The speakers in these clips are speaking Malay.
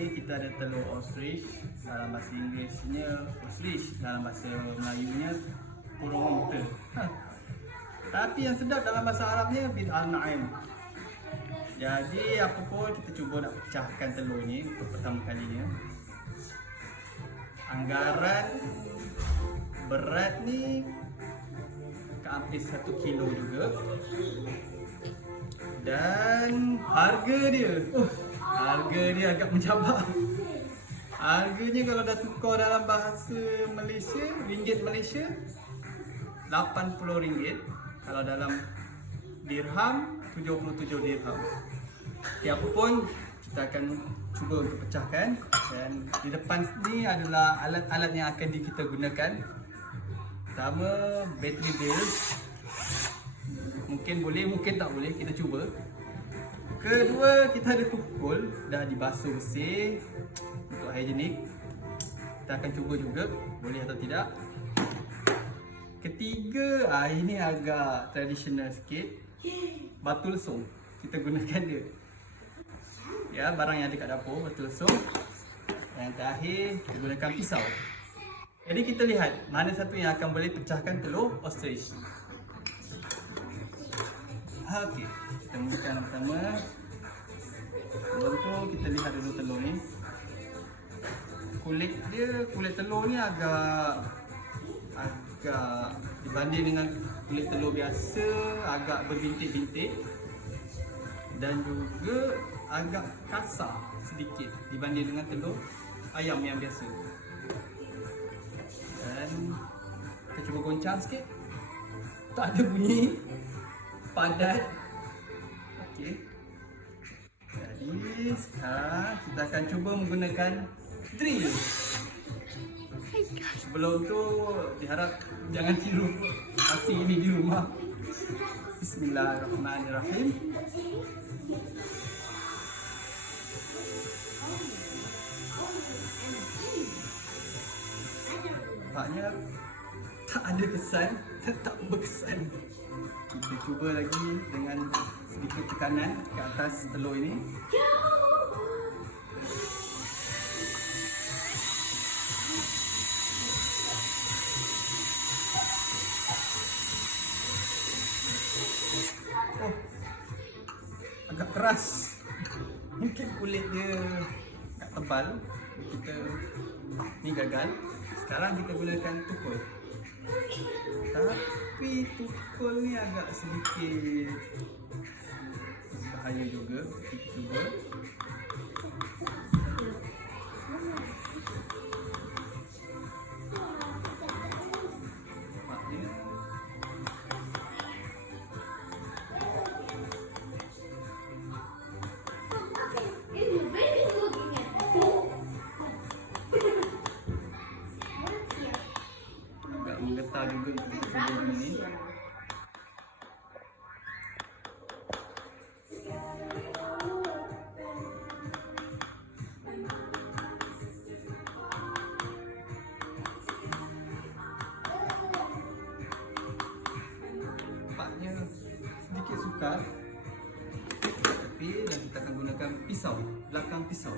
ni kita ada telur ostrich, dalam bahasa Inggerisnya ostrich, dalam bahasa Melayunya burung unta. Tapi yang sedap dalam bahasa Arabnya bin al-na'im. Jadi apa pun kita cuba nak pecahkan telur ni untuk pertama kalinya. Anggaran berat ni hampir 1 kilo juga. Dan harga dia agak mencabar. Harganya kalau dah tukar dalam bahasa Malaysia, ringgit Malaysia, RM80. Kalau dalam dirham, 77 dirham. Okay, apa pun kita akan cuba untuk pecahkan. Dan di depan ni adalah alat-alat yang akan kita gunakan. Pertama, battery bills. Mungkin boleh, mungkin tak boleh, kita cuba. Kedua, kita ada tukul, dah dibasuh bersih untuk hygienik. Kita akan cuba juga, boleh atau tidak. Ketiga, ini agak tradisional sikit. Batu lesung, kita gunakan dia. Ya, barang yang ada kat dapur, batu lesung. Yang terakhir, kita gunakan pisau. Jadi kita lihat mana satu yang akan boleh pecahkan telur ostrich. Okey, kita mulakan pertama. Sebelum tu kita lihat dulu telur ni. Kulit telur ni agak dibanding dengan kulit telur biasa agak berbintik-bintik dan juga agak kasar sedikit dibanding dengan telur ayam yang biasa. Dan kita cuba goncang sikit. Tak ada bunyi, padat. Okey. Jadi sekarang kita akan cuba menggunakan drill. Sebelum tu diharap jangan tiru aksi ini di rumah. Bismillahirrahmanirrahim. Nampaknya tak ada kesan, tak berkesan. Kita cuba lagi dengan sedikit tekanan ke atas telur ini. Oh, agak keras. Mungkin kulit dia agak tebal. Ni gagal. Sekarang kita gunakan tukul. Tapi tukul ni agak sedikit bahaya juga. Kita cuba. Menggetar juga sebelum ini. Nampaknya sedikit sukar, tapi kita akan gunakan pisau, belakang pisau.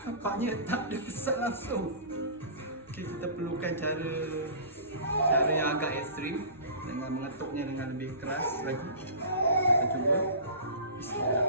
Nampaknya tak ada kesan langsung. Okay, kita perlukan cara yang agak ekstrim dengan mengetuknya dengan lebih keras lagi. Kita cuba. Bismillah.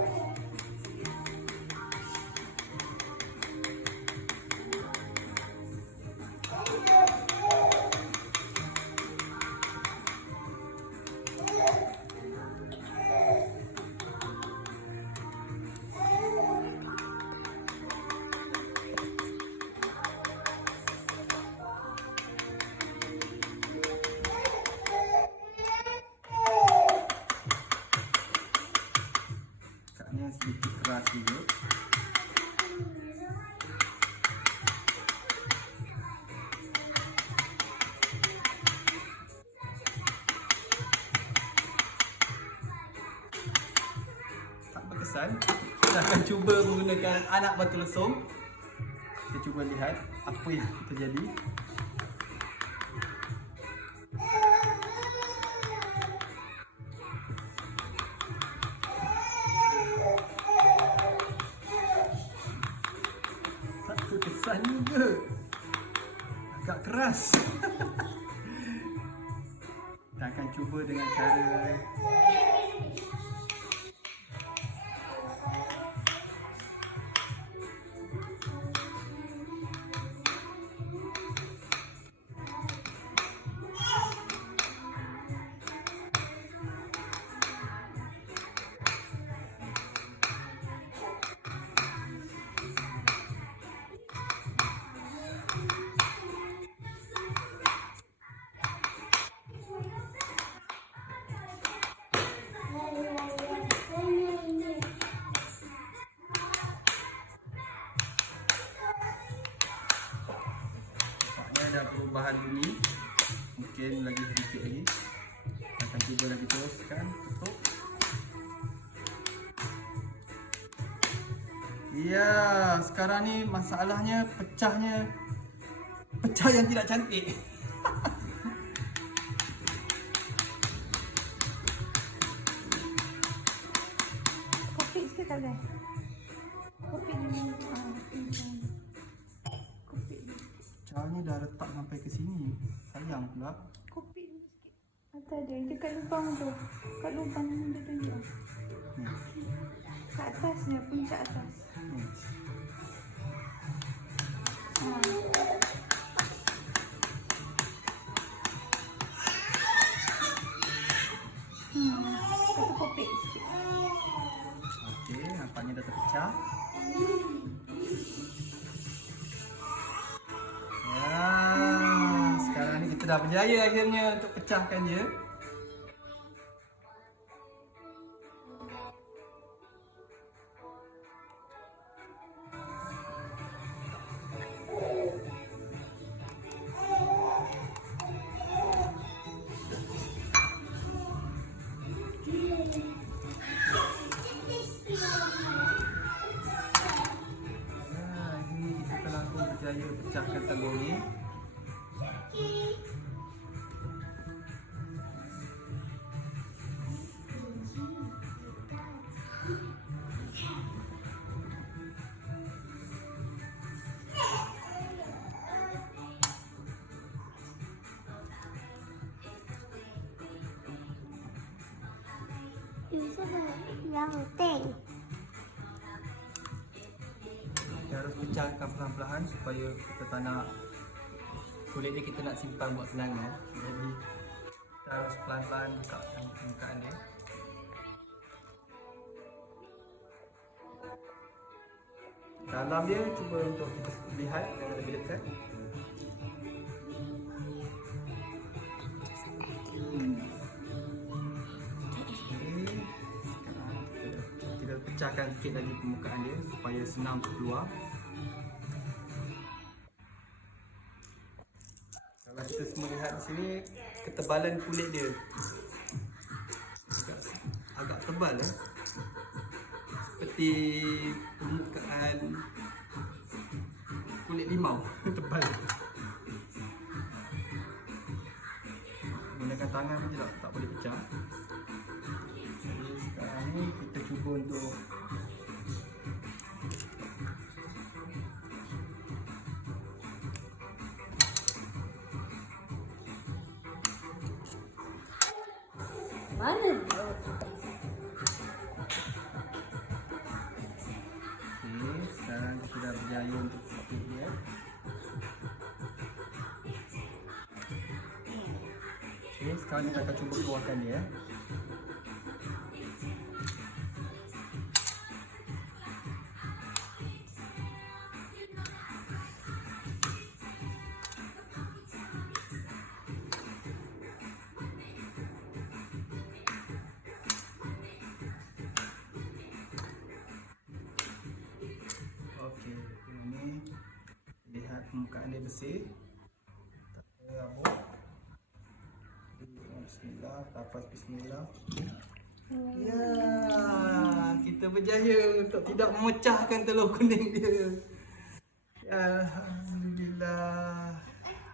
kecepatan. Kita akan cuba menggunakan anak batu lesung. Kita cuba lihat apa yang terjadi. Tak terkesan juga. Agak keras. Kita akan cuba dengan cara ada perubahan bunyi, mungkin lagi sedikit lagi. Kita akan cuba lagi teruskan tutup. Ya, sekarang ni masalahnya pecah yang tidak cantik. Kopi sikit tak boleh? Kopi ni. Pecahnya dah letak sampai ke sini. Sayang pula. Kopi ni sikit. Atas dia, dekat lubang tu. Kat lubang dia tunjuk. Kat atasnya, puncak atas. Satu kopi sikit. Okey, nampaknya dah terpecah. Ya, sekarang ni kita dah berjaya akhirnya untuk pecahkan dia. Berjaya pecahkan telur ni. Yang penting Kita harus pecahkan perlahan-lahan supaya kita tak nak kulit dia kita nak simpan buat kenangan. Jadi kita harus pelan-pelan buka permukaan dia. Dalam dia cuba untuk kita lihat dengan lebih dekat. Kita pecahkan sikit lagi permukaan dia supaya senang untuk keluar. Kalau kita semua lihat di sini, ketebalan kulit dia agak tebal seperti permukaan kulit limau. Tebal. Gunakan tangan pun tak boleh pecah. Jadi sekarang ni kita cuba untuk mana dia? okey, sekarang kita dah berjaya untuk split dia. Okey, sekarang kita akan cuba keluarkan dia. Okey, ini lihat permukaan dia bersih. Tak rambut. Bismillah, lafaz bismillah. Ya, kita berjaya untuk tidak memecahkan telur kuning dia. Alhamdulillah.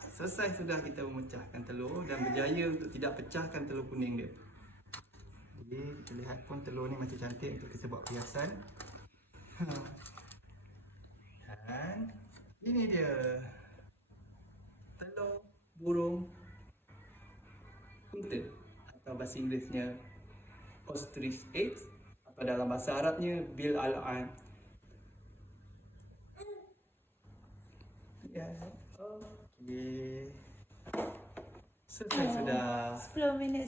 Selesai sudah kita memecahkan telur dan berjaya untuk tidak pecahkan telur kuning dia. Jadi kita lihat pun telur ni masih cantik untuk kita buat perhiasan. Dan ini dia telur burung unta atau bahasa Inggerisnya Ostrich Egg, atau dalam bahasa Arabnya bil al-an. Ya, okey. Selesai sudah. 10 minit